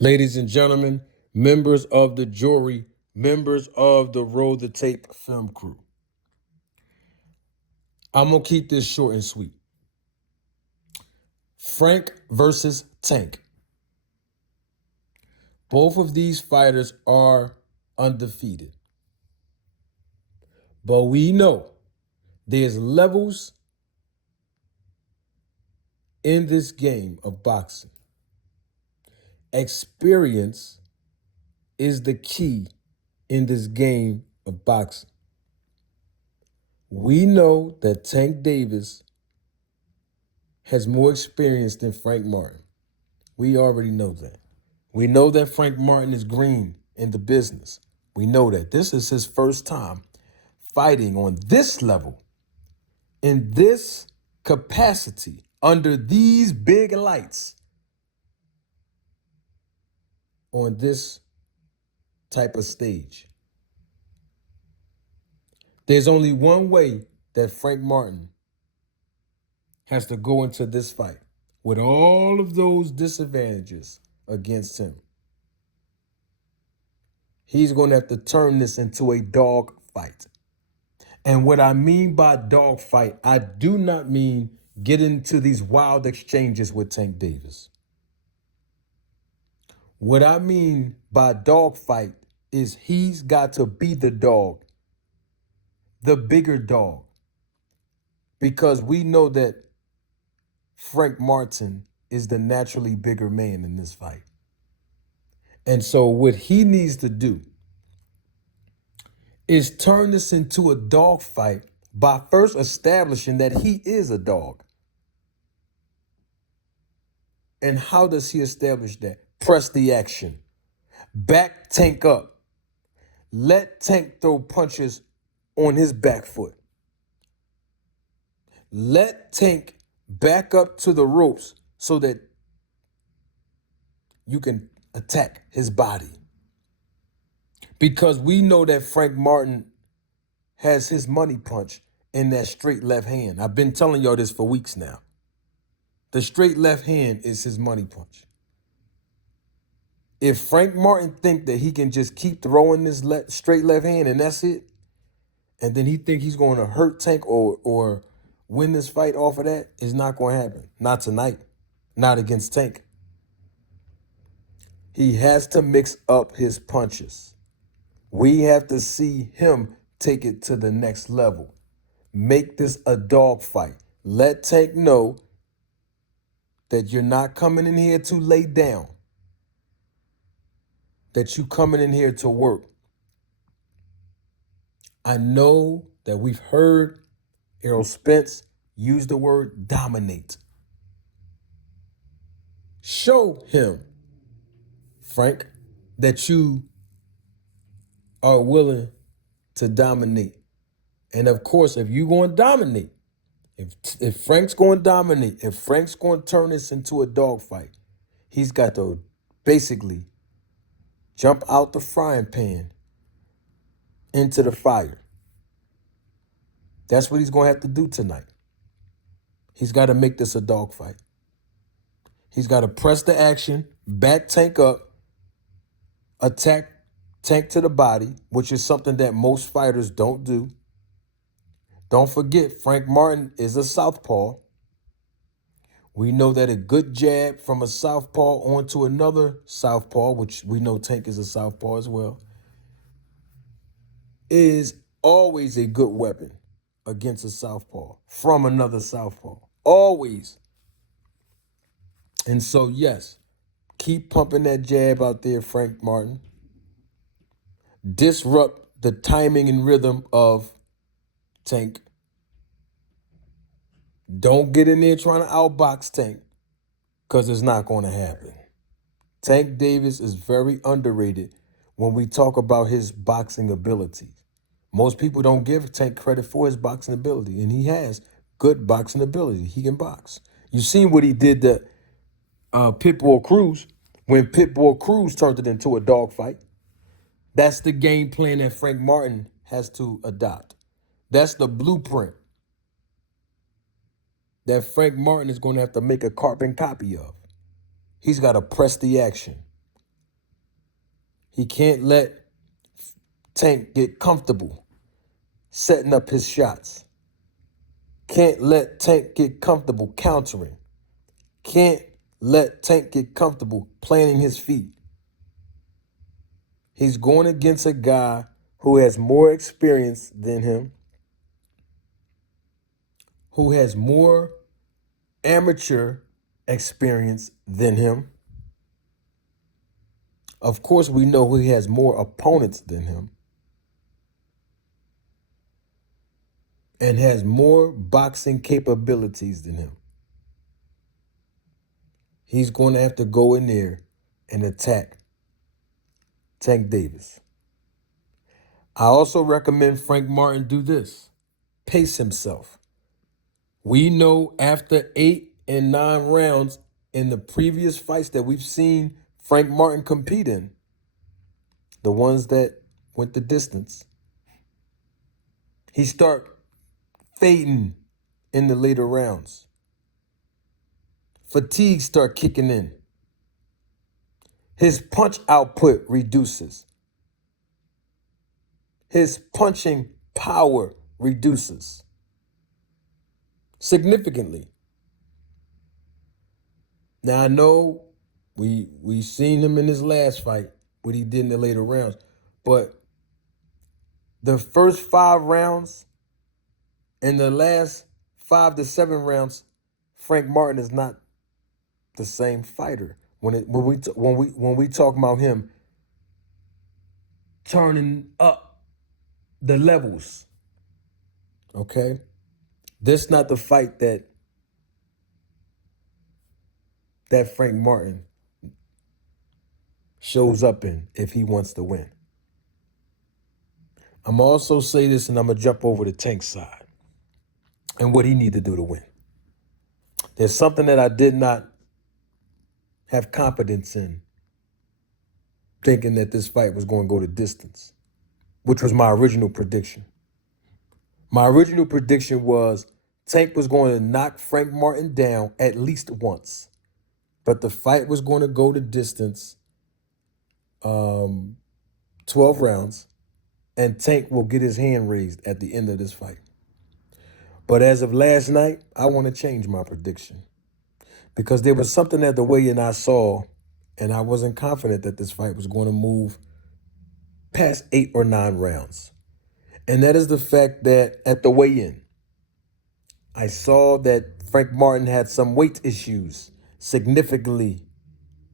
Ladies and gentlemen, members of the jury, members of the Roll the Tape film crew, I'm going to keep this short and sweet. Frank versus Tank. Both of these fighters are undefeated. But we know there's levels in this game of boxing. Experience is the key in this game of boxing. We know that Tank Davis has more experience than Frank Martin. We already know that. We know that Frank Martin is green in the business. We know that this is his first time fighting on this level, in this capacity, under these big lights, on this type of stage. There's only one way that Frank Martin has to go into this fight with all of those disadvantages against him. He's going to have to turn this into a dog fight. And what I mean by dog fight, I do not mean get into these wild exchanges with Tank Davis. What I mean by dog fight is he's got to be the dog, the bigger dog. Because we know that Frank Martin is the naturally bigger man in this fight. And so what he needs to do is turn this into a dog fight by first establishing that he is a dog. And how does he establish that? Press the action. Back Tank up. Let Tank throw punches on his back foot. Let Tank back up to the ropes so that you can attack his body. Because we know that Frank Martin has his money punch in that straight left hand. I've been telling y'all this for weeks now. The straight left hand is his money punch. If Frank Martin think that he can just keep throwing this straight left hand and that's it, and then he think he's going to hurt Tank or win this fight off of that, it's not going to happen. Not tonight. Not against Tank. He has to mix up his punches. We have to see him take it to the next level. Make this a dog fight. Let Tank know that you're not coming in here to lay down. That you coming in here to work. I know that we've heard Errol Spence use the word dominate. Show him, Frank, that you are willing to dominate. And of course, if you're going to dominate, if Frank's going to dominate, if Frank's going to turn this into a dogfight, he's got to basically jump out the frying pan into the fire. That's what he's going to have to do tonight. He's got to make this a dogfight. He's got to press the action, back Tank up, attack Tank to the body, which is something that most fighters don't do. Don't forget, Frank Martin is a southpaw. We know that a good jab from a southpaw onto another southpaw, which we know Tank is a southpaw as well, is always a good weapon against a southpaw from another southpaw. Always. And so, yes, keep pumping that jab out there, Frank Martin. Disrupt the timing and rhythm of Tank. Don't get in there trying to outbox Tank, because it's not going to happen. Tank Davis is very underrated when we talk about his boxing abilities. Most people don't give Tank credit for his boxing ability, and he has good boxing ability. He can box. You seen what he did to Pitbull Cruz when Pitbull Cruz turned it into a dogfight. That's the game plan that Frank Martin has to adopt. That's the blueprint that Frank Martin is going to have to make a carbon copy of. He's got to press the action. He can't let Tank get comfortable setting up his shots. Can't let Tank get comfortable countering. Can't let Tank get comfortable planting his feet. He's going against a guy who has more experience than him, who has more amateur experience than him. Of course, we know he has more opponents than him and has more boxing capabilities than him. He's going to have to go in there and attack Tank Davis. I also recommend Frank Martin do this. Pace himself. We know after 8 and 9 rounds in the previous fights that we've seen Frank Martin compete in, the ones that went the distance, he start fading in the later rounds. Fatigue start kicking in. His punch output reduces. His punching power reduces significantly. Now I know we seen him in his last fight, what he did in the later rounds, but the first 5 rounds and the last 5 to 7 rounds, Frank Martin is not the same fighter. When we talk about him turning up the levels, okay? This not the fight that Frank Martin shows up in if he wants to win. I'm also say this, and I'm gonna jump over to Tank's side and what he need to do to win. There's something that I did not have confidence in, thinking that this fight was going to go the distance, which was my original prediction. My original prediction was Tank was going to knock Frank Martin down at least once, but the fight was going to go the distance, 12 rounds, and Tank will get his hand raised at the end of this fight. But as of last night, I want to change my prediction because there was something at the weigh-in I saw, and I wasn't confident that this fight was going to move past 8 or 9 rounds. And that is the fact that at the weigh-in, I saw that Frank Martin had some weight issues significantly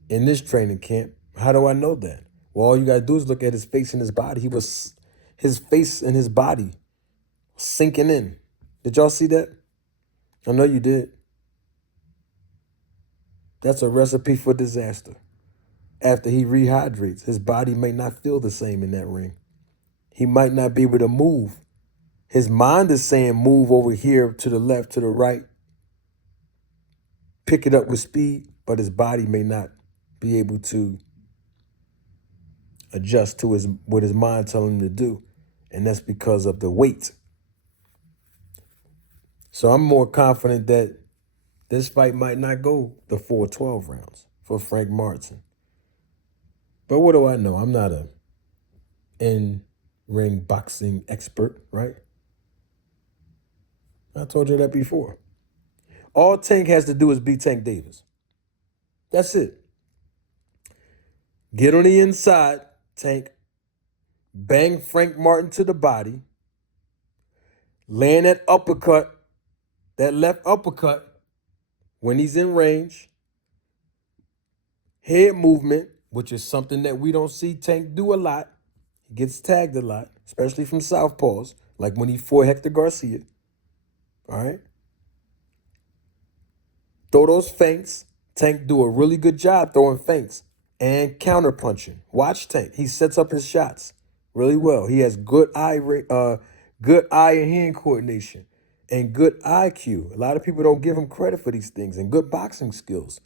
in this training camp. How do I know that? Well, all you got to do is look at his face and his body. His face and his body sinking in. Did y'all see that? I know you did. That's a recipe for disaster. After he rehydrates, his body may not feel the same in that ring. He might not be able to move. His mind is saying move over here to the left, to the right, pick it up with speed, but his body may not be able to adjust to what his mind telling him to do. And that's because of the weight. So I'm more confident that this fight might not go the full 12 rounds for Frank Martin. But what do I know? I'm not a in-ring boxing expert, right? I told you that before. All Tank has to do is beat Tank Davis. That's it. Get on the inside, Tank. Bang Frank Martin to the body. Land that uppercut, that left uppercut when he's in range. Head movement, which is something that we don't see Tank do a lot. He gets tagged a lot, especially from southpaws, like when he fought Hector Garcia. All right? Throw those feints. Tank do a really good job throwing feints and counter punching. Watch Tank. He sets up his shots really well. He has good eye and hand coordination and good IQ. A lot of people don't give him credit for these things, and good boxing skills.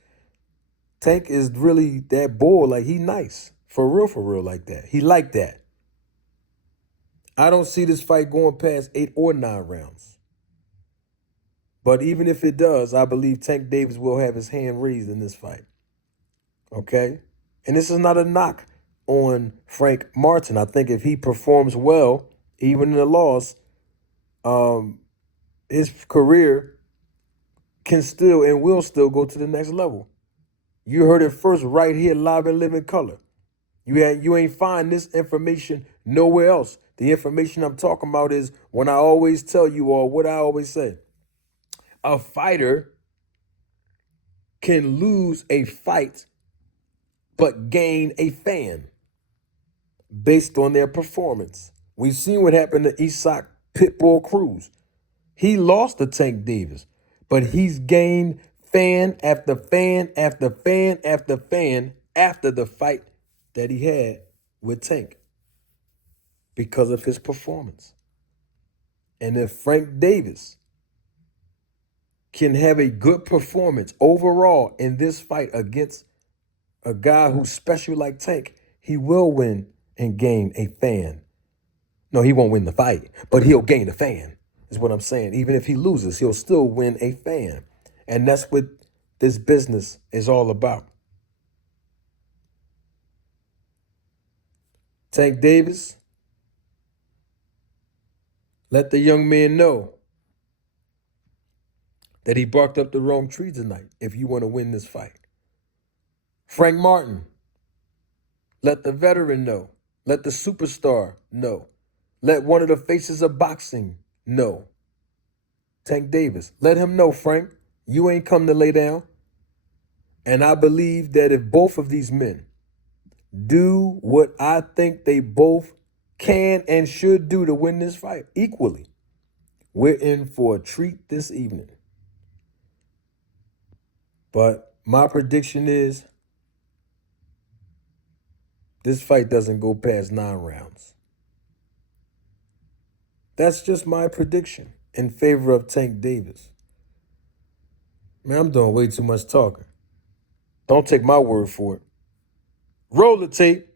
Tank is really that bull. Like, he nice. For real like that. He like that. I don't see this fight going past 8 or 9 rounds. But even if it does, I believe Tank Davis will have his hand raised in this fight. Okay? And this is not a knock on Frank Martin. I think if he performs well, even in the loss, his career can still and will still go to the next level. You heard it first right here, live and living color. You ain't find this information nowhere else. The information I'm talking about is when I always tell you all what I always say. A fighter can lose a fight but gain a fan based on their performance. We've seen what happened to Isaac Pitbull Cruz. He lost to Tank Davis, but he's gained fan after fan after fan after fan after the fight that he had with Tank because of his performance. And if Frank Davis can have a good performance overall in this fight against a guy who's special like Tank, he will win and gain a fan. No, he won't win the fight, but he'll gain a fan, is what I'm saying. Even if he loses, he'll still win a fan. And that's what this business is all about. Tank Davis, let the young man know that he barked up the wrong tree tonight if you want to win this fight. Frank Martin, let the veteran know. Let the superstar know. Let one of the faces of boxing know. Tank Davis, let him know, Frank, you ain't come to lay down. And I believe that if both of these men do what I think they both can and should do to win this fight equally, we're in for a treat this evening. But my prediction is this fight doesn't go past 9 rounds. That's just my prediction in favor of Tank Davis. Man, I'm doing way too much talking. Don't take my word for it. Roll the tape.